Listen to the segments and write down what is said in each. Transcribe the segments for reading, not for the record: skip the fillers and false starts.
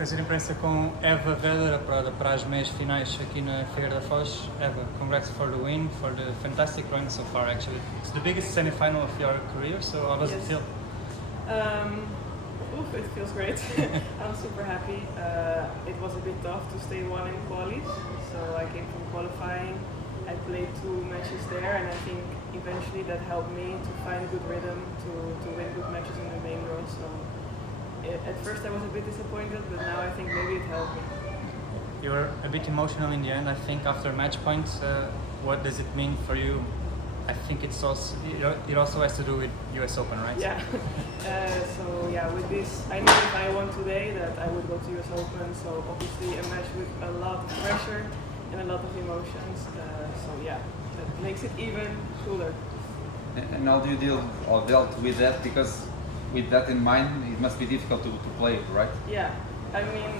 Conferência de imprensa com Eva Vedder para as meias finais aqui na Figueira da Foz. Eva, congrats for the win, for the fantastic run so far actually. It's the biggest semi-final of your career, so how does it feel? It feels great. I'm super happy. It was a bit tough to stay one in qualies, so I came from qualifying. I played 2 matches there, and I think eventually that helped me to find good rhythm to win good matches in the main draw. So at first I was a bit disappointed, but now I think maybe it helped me. You were a bit emotional in the end, I think, after match points. What does it mean for you? I think it also has to do with US Open, right? Yeah. With this, I knew if I won today that I would go to US Open. So obviously a match with a lot of pressure and a lot of emotions. That makes it even cooler. And how do you dealt with that? Because with that in mind, it must be difficult to play, right? Yeah, I mean,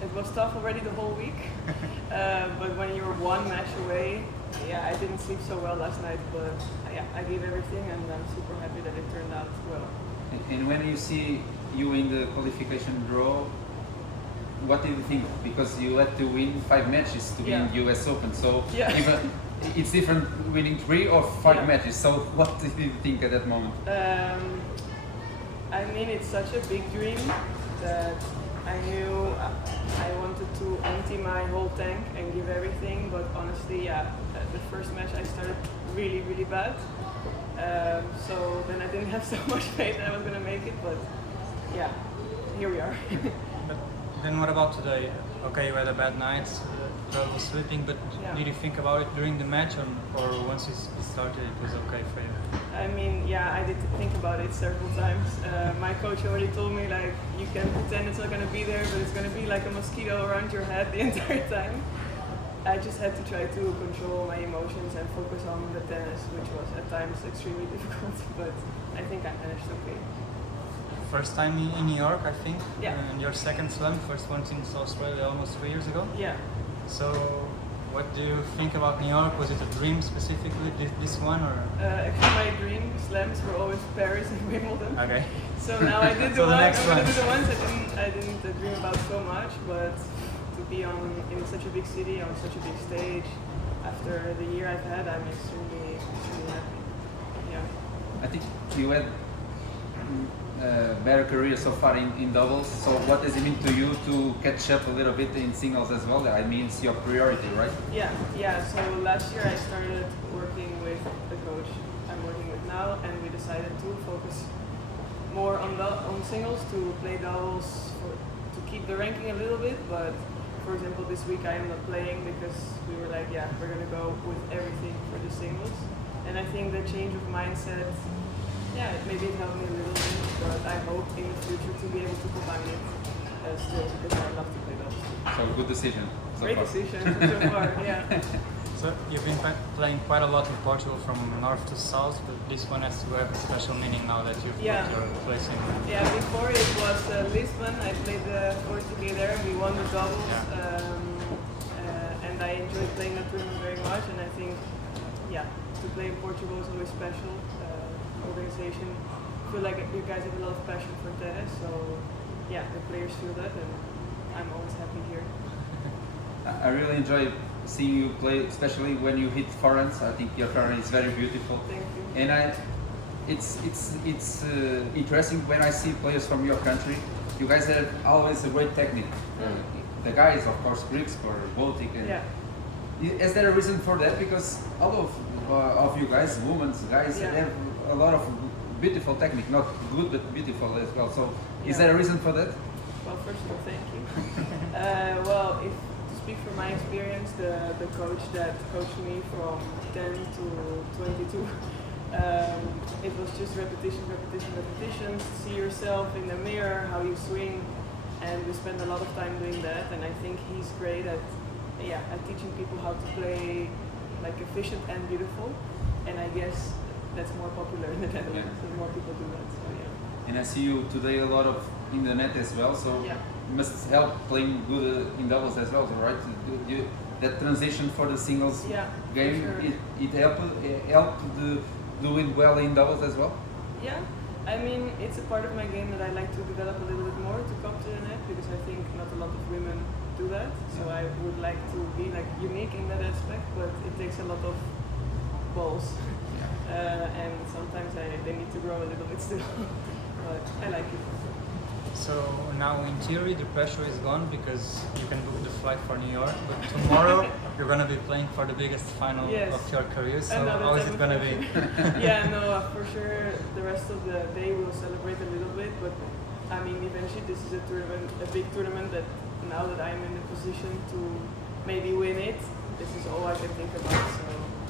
it was tough already the whole week. But when you're 1 match away, I didn't sleep so well last night. But I gave everything, and I'm super happy that it turned out well. And when you see you in the qualification draw, what do you think? Because you had to win 5 matches to win US Open, so even it's different winning 3 or 5 matches. So what did you think at that moment? I mean, it's such a big dream that I knew I wanted to empty my whole tank and give everything. But honestly, the first match I started really, really bad. So then I didn't have so much faith that I was going to make it, but here we are. But then what about today? Okay, you had a bad night, trouble sleeping, but did you think about it during the match, or once it started it was okay for you? I mean, I did think about it several times. My coach already told me, like, you can pretend it's not going to be there, but it's going to be like a mosquito around your head the entire time. I just had to try to control my emotions and focus on the tennis, which was at times extremely difficult, but I think I managed okay. First time in New York, I think, and your second slam, first one since Australia almost 3 years ago. Yeah. So, what do you think about New York? Was it a dream specifically, this one, or? Actually, my dream slams were always Paris and Wimbledon. Okay. So now I did so the next I'm gonna do the ones I didn't dream about so much, but to be in such a big city on such a big stage after the year I've had, I'm extremely happy. Yeah. I think you had better career so far in doubles. So what does it mean to you to catch up a little bit in singles as well? I mean, it's your priority, right? Yeah. So last year I started working with the coach I'm working with now, and we decided to focus more on singles, to play doubles, to keep the ranking a little bit. But for example, this week I am not playing because we were like, we're gonna go with everything for the singles. And I think the change of mindset, maybe it helped me a little bit, but I hope in the future to be able to combine it still, because I love to play doubles. So good decision. Great decision so far, So you've been playing quite a lot in Portugal from north to south, but this one has to have a special meaning now that you've got your place in. Yeah, before it was Lisbon. I played the Figueira and we won the doubles, and I enjoyed playing that tournament very much. And I think, to play in Portugal is always special. Organization, I feel like you guys have a lot of passion for tennis, so the players feel that, and I'm always happy here. I really enjoy seeing you play, especially when you hit forehands. I think your forehand is very beautiful. Thank you. And it's interesting when I see players from your country. You guys have always a great technique. The guys, of course, Greeks or Baltic. Is there a reason for that? Because all of you guys, guys, have a lot of beautiful technique, not good but beautiful as well. So, is there a reason for that? Well, first of all, thank you. If to speak from my experience, the coach that coached me from 10 to 22, it was just repetition. See yourself in the mirror, how you swing, and we spend a lot of time doing that. And I think he's great at teaching people how to play like efficient and beautiful. And I guess that's more popular in the Netherlands, so more people do that. So And I see you today a lot of in the net as well. So must help playing good in doubles as well, right? That transition for the singles game, sure. it helped do it well in doubles as well. Yeah, I mean, it's a part of my game that I like to develop a little bit more to come to the net, because I that. So I would like to be like unique in that aspect, but it takes a lot of balls. And sometimes they need to grow a little bit still, but I like it. So now in theory the pressure is gone because you can book the flight for New York, but tomorrow you're going to be playing for the biggest final Yes. of your career, so Another how is time it going to of be? pressure. Yeah, no, for sure the rest of the day we'll celebrate a little bit, but I mean eventually this is a tournament, a big tournament that now that I'm in a position to maybe win it, this is all I can think about, so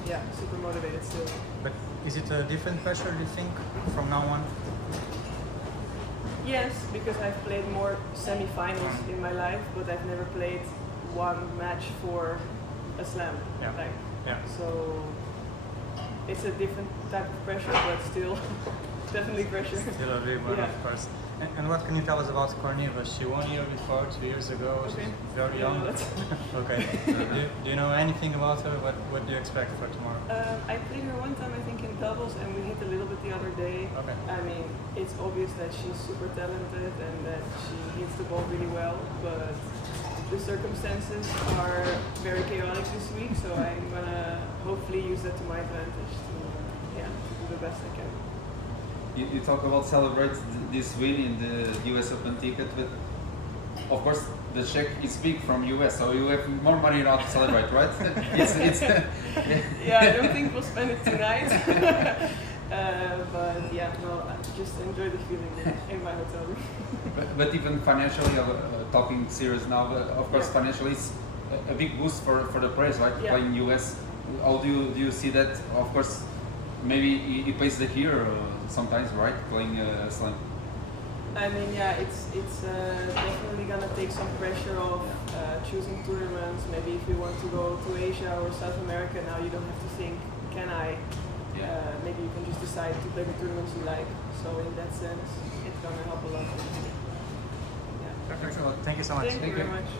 yeah, super motivated still. But is it a different pressure, do you think, from now on? Yes, because I've played more semi-finals in my life, but I've never played one match for a slam. Yeah. Yeah. So it's a different type of pressure, but still definitely pressure. Still a big one, Yeah. of course. And what can you tell us about Corneva? She won here before, 2 years ago. Okay. She's very Yeah, young. that's- Okay. Do you know anything about her? What do you expect for tomorrow? I played her one time, I think, in doubles, and we hit a little bit the other day. Okay. I mean, it's obvious that she's super talented and that she hits the ball really well, but the circumstances are very chaotic this week, so I'm gonna hopefully use that to my advantage to do the best I can. You talk about celebrate this win in the US Open ticket, but of course the check is big from US, so you have more money now to celebrate, right? it's Yeah, I don't think we'll spend it tonight. But yeah, no, I just enjoy the feeling in my hotel room. but even financially, talking serious now, of course Yeah. financially it's a big boost for the players, right? Yeah. Playing US. How do you see that? Of course, maybe it plays the here sometimes, right? Playing slam. I mean, yeah, it's definitely gonna take some pressure off choosing tournaments. Maybe if you want to go to Asia or South America now, you don't have to think, can I? Yeah. Maybe you can just decide to play the tournaments you like. So in that sense, it's gonna help a lot. Yeah. Perfect. Well, thank you so much. Thank you very much.